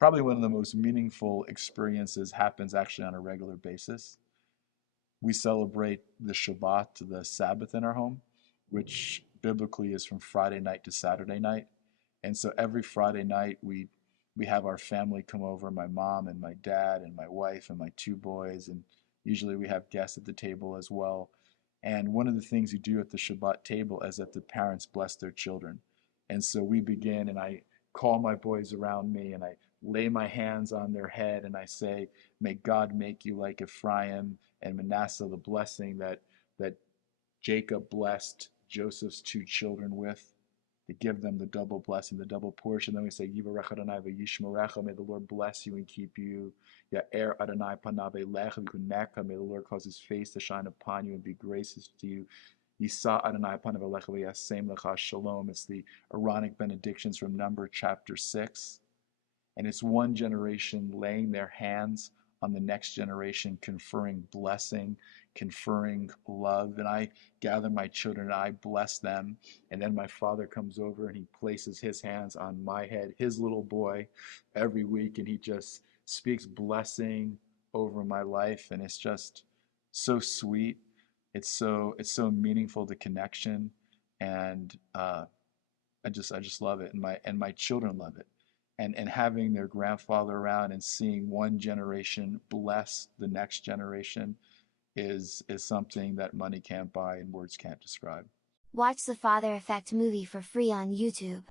probably one of the most meaningful experiences happens actually on a regular basis. We celebrate the Shabbat, the Sabbath in our home, which biblically is from Friday night to Saturday night. And so every Friday night we have our family come over, my mom and my dad and my wife and my two boys, and usually we have guests at the table as well. And one of the things you do at the Shabbat table is that the parents bless their children. And so we begin, and I call my boys around me and I lay my hands on their head and I say, may God make you like Ephraim and Manasseh, the blessing that Jacob blessed Joseph's two children with, to give them the double blessing, the double portion. Then we say, Yivarech Adonai v'yishmerecha, may the Lord bless you and keep you. Ya'er Adonai panav elecha v'kunecha, may the Lord cause his face to shine upon you and be gracious to you. Yisa Adonai panav elecha v'yasem lecha shalom. It's the Aaronic benedictions from Numbers chapter 6. And it's one generation laying their hands on the next generation, conferring blessing, conferring love. And I gather my children and I bless them. And then my father comes over and he places his hands on my head, his little boy, every week. And he just speaks blessing over my life. And it's just so sweet. It's so meaningful to connection. And I just love it, and my children love it, and having their grandfather around and seeing one generation bless the next generation is something that money can't buy and words can't describe. Watch the Father Effect movie for free on YouTube.